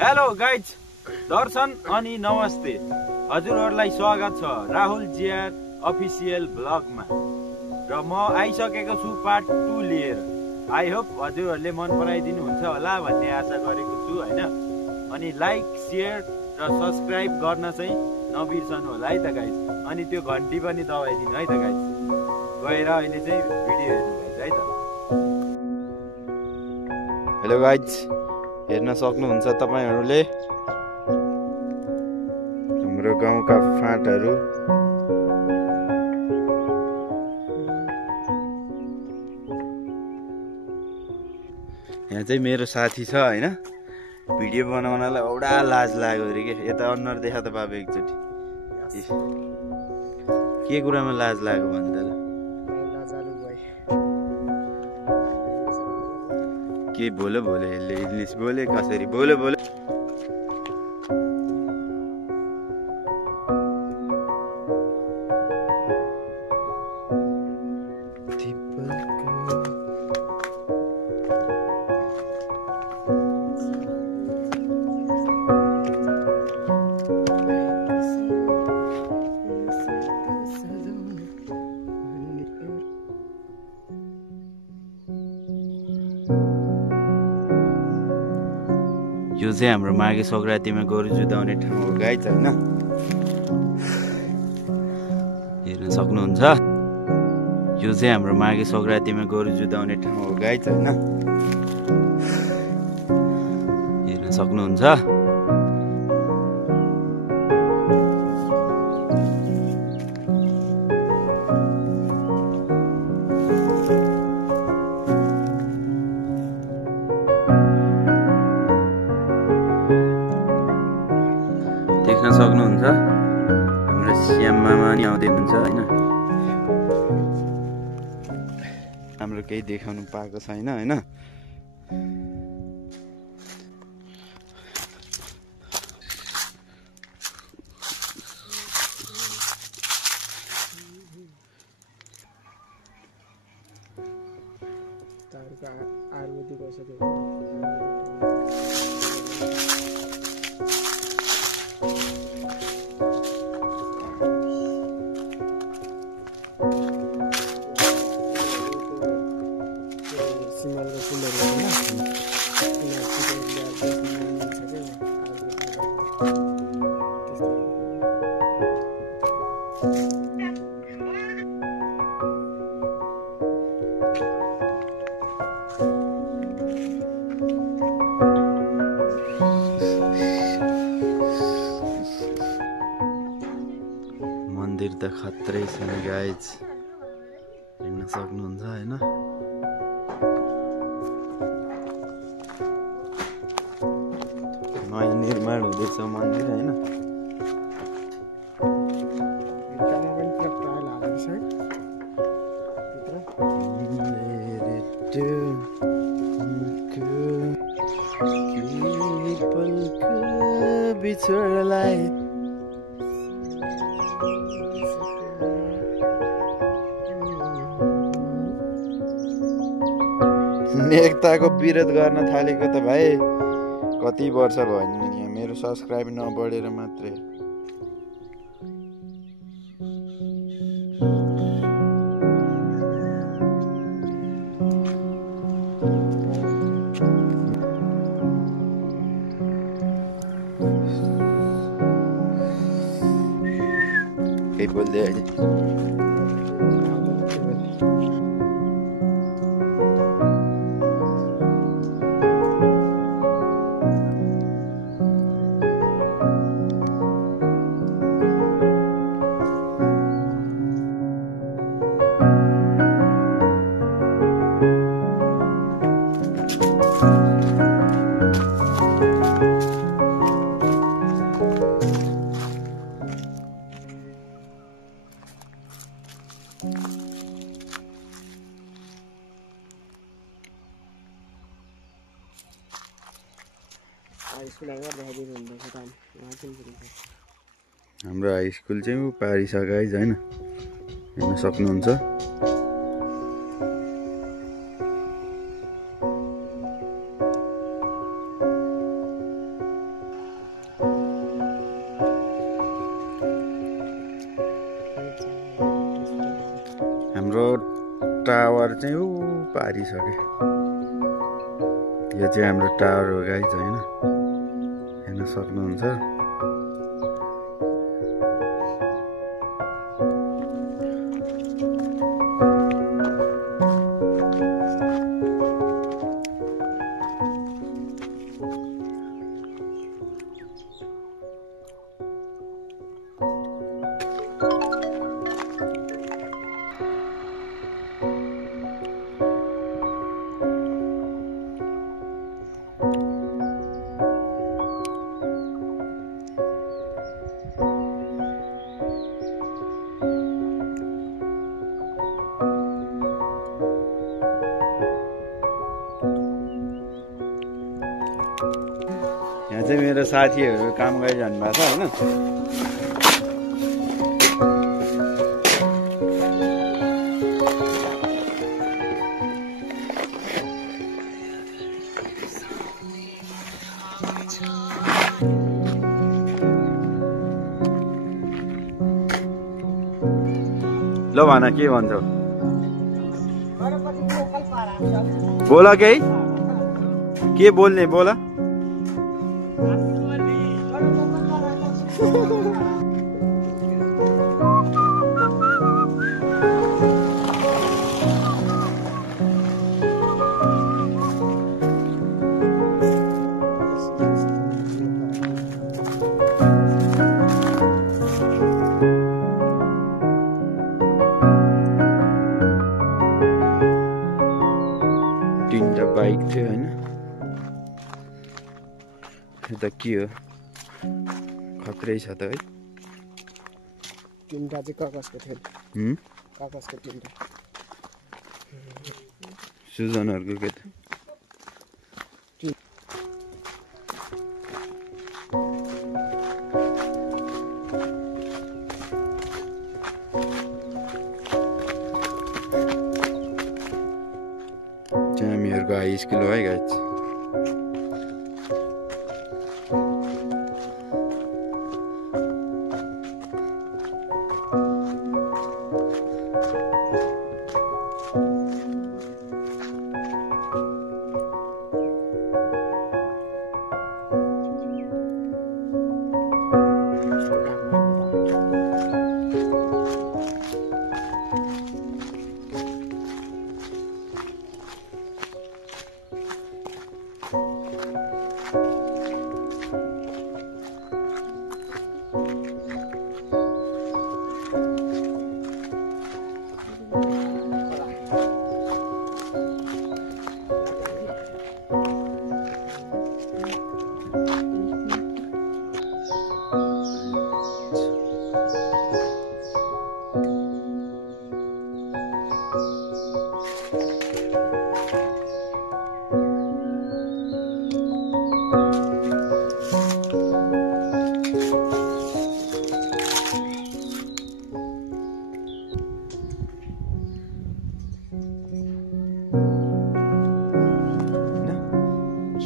Hello guys, दर्शन अनि नमस्ते। हजुरहरूलाई स्वागत छ राहुल जिआर अफिसियल ब्लगमा। र म आइसकेको छु पार्ट 2 लिएर। आई होप हजुरहरूले मन पराइदिनु हुन्छ होला भन्ने आशा गरेको छु हैन। अनि लाइक, सेयर र सब्स्क्राइब गर्न चाहिँ नबिर्सनु होला है त गाइज। अनि त्यो घन्टी पनि दबाइदिनु है त गाइज। गएर अहिले चाहिँ भिडियो हेर्नु गाइज है त। हेलो गाइज, हेर्न सक्नुहुन्छ तपाईहरुले हाम्रो गाउँका फाँटहरु। यहाँ चाहिँ मेरो साथी छ हैन। भिडियो बनाउनलाई औडा लाज लाग्यो रे के। यता अनुहार देखा त बाबु एकचोटी। के कुरामा लाज लाग्यो भन्दा के बोले यसले इङ्ग्लिस बोले कसरी बोले यो चाहिँ हाम्रो माघे संक्रान्तिमा गोरु जुधाउने ठाउँ हो गाइज हैन। हेर्न सक्नुहुन्छ, यो चाहिँ हाम्रो माघे संक्रान्तिमा गोरु जुधाउने ठाउँ हो गाइज हैन। हेर्न सक्नुहुन्छ। देख्न सक्नुहुन्छ हाम्रो श्याम मामा नि आउँदै हुनुहुन्छ हैन। हाम्रो केही देखाउनु पाएको छैन हैन। मन्दिर त खत्रै छ नि गाइज, हेर्न सक्नुहुन्छ हैन। नयाँ निर्माण हुँदैछ मन्दिर हैन। बिछोडलाई एकताको विरोध गर्न थालेको त भाइ कति वर्ष भयो नि। मेरो सब्स्क्राइब नबढेर मात्रै। केही बोल्दै अहिले हाम्रो हाई स्कुल चाहिँ पारिसक्यो गाइज हैन। हेर्न सक्नुहुन्छ। हाम्रो टावर चाहिँ ऊ पारिसके। यो चाहिँ हाम्रो टावर हो गाइज होइन, हेर्न सक्नुहुन्छ। यहाँ चाहिँ मेरो साथीहरू काम गरिरहनु भएको छ होइन। ल भन के भन्छौ, बोल केही, के बोल्ने बोल। तीनटा बाइक थियो होइन, यो त के हो, खत्रै छ त है। तीनटा चाहिँ कागजको थियो, कागजको तीनटा सुजनहरूको के त। हामीहरूको हाई स्कुल हो है गाइज।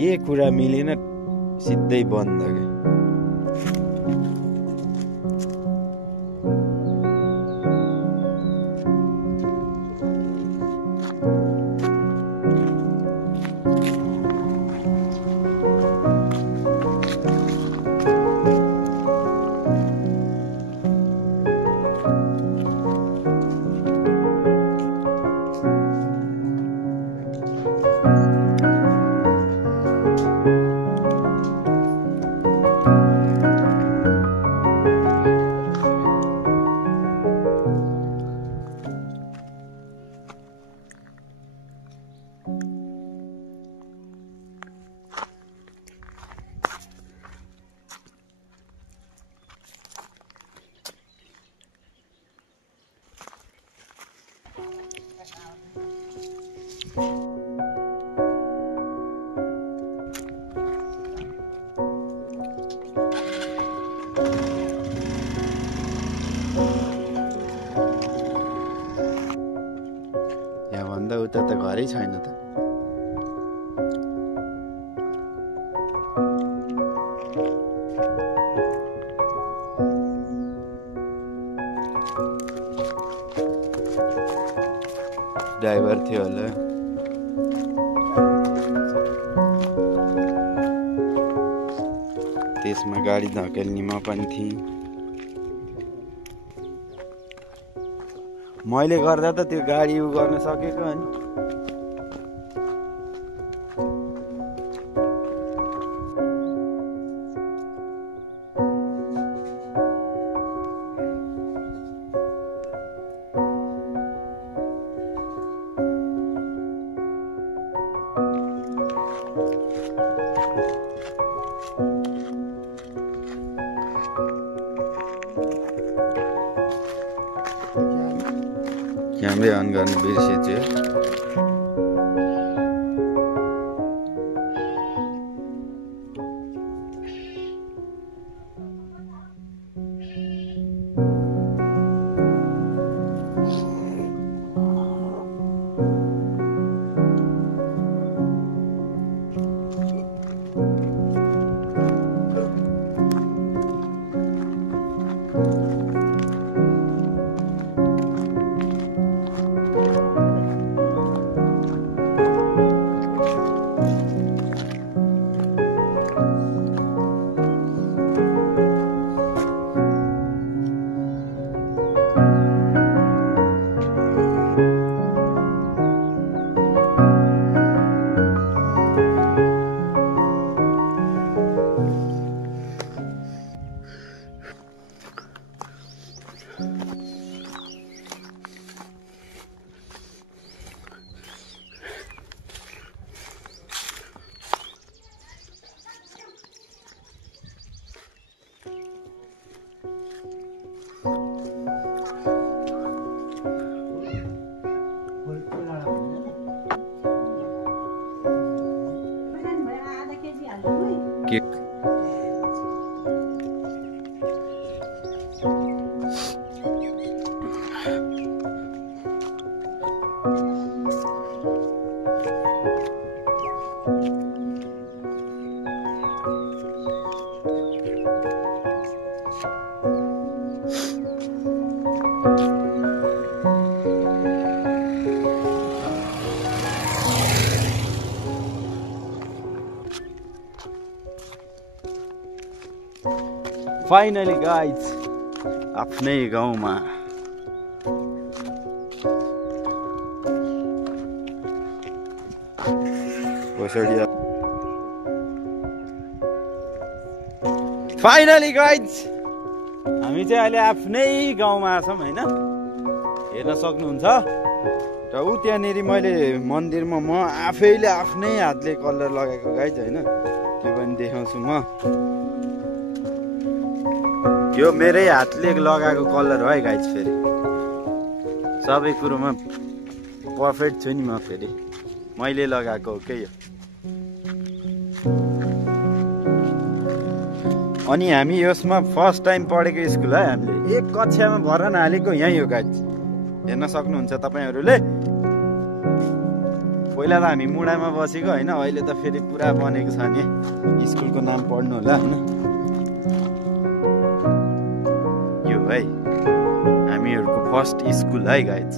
के कुरा मिलेन सिधै बन्द के। भन्दा उता त घरै छैन त। ड्राइभर थियो होला। त्यसमा गाडी धकेल्ने म पनि थिएँ। मैले गर्दा त त्यो गाडी उ गर्न सकेको अनि क्यामेरा अन गर्न बिर्सेछु। फाइनली गाइज आफ्नै गाउँमा फाइनली गाइज हामी चाहिँ अहिले आफ्नै गाउँमा छौँ होइन, हेर्न सक्नुहुन्छ। र ऊ त्यहाँनिर मैले मन्दिरमा म आफैले आफ्नै हातले कलर लगाएको गाइज होइन, त्यो पनि देखाउँछु म। यो मेरै हातले लगाएको कलर हो है गाइज। फेरि सबै कुरोमा पर्फेक्ट छु नि म, फेरि मैले लगाएको हो के यो। अनि हामी यसमा फर्स्ट टाइम पढेको स्कुल है, हामीले एक कक्षामा भर्न हालेको यहीँ हो गाइज, हेर्न सक्नुहुन्छ तपाईँहरूले। पहिला त हामी मुडामा बसेको होइन, अहिले त फेरि पुरा बनेको छ नि। स्कुलको नाम पढ्नु होला होइन, यो है हामीहरूको फर्स्ट स्कुल है गाइज।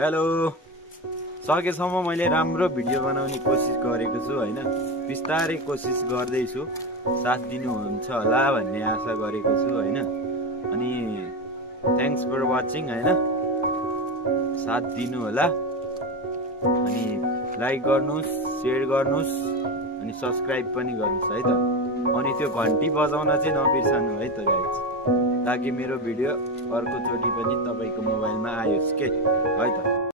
हेलो, सकेसम्म मैले राम्रो भिडियो बनाउने कोसिस गरेको छु होइन, बिस्तारै कोसिस गर्दैछु। साथ दिनुहुन्छ होला भन्ने आशा गरेको छु होइन। अनि थ्याङ्क्स फर वाचिङ होइन, साथ दिनु होला। अनि लाइक गर्नुहोस्, सेयर गर्नुहोस्, अनि सब्सक्राइब पनि गर्नुहोस् है त। अनि त्यो घन्टी बजाउन चाहिँ नबिर्सनु है त गाइज, ताकि मेरो भिडियो अर्कोचोटि पनि तपाईँको मोबाइलमा आयोस् के है त।